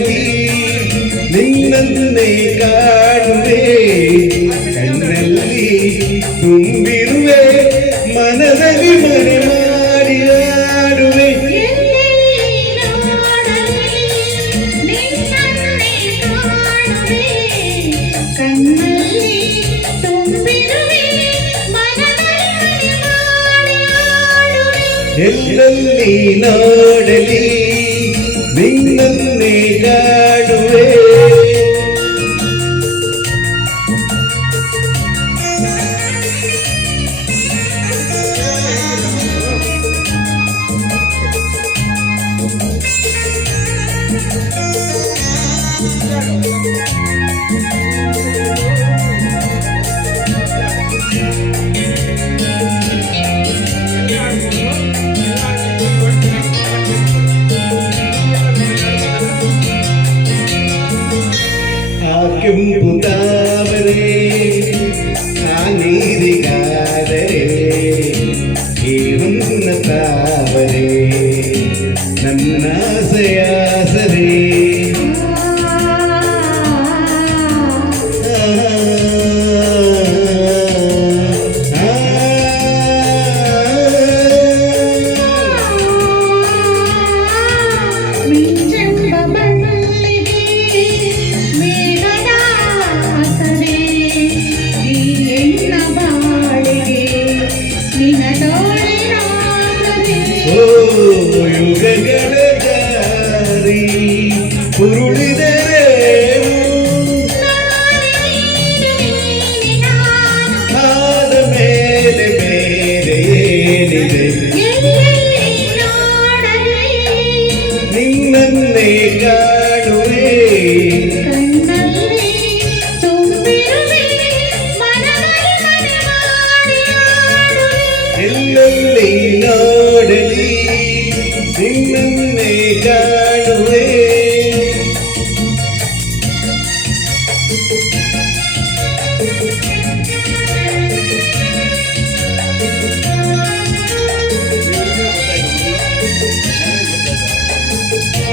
നീ നിന്നെ കാണുവേ. തുമ്പിരുവേ മനതലി മരമാടിയാടുവേ കണ്ണല്ലി തുമ്പിരുവേ നോടലീ നിന്നും നീരാടുവേ Thank you. ನನ್ನ ಆಸೆಯಾಸರೆ ಉರುಳಿದರೇನು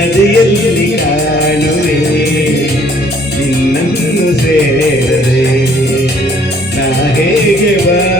ನದಿಯಲ್ಲಿ ಕಾಣುವೆ ನಿನ್ನನ್ನು ಸೇರದೆ ನಾ ಹೇಗೆ ಬಾಳುವೆ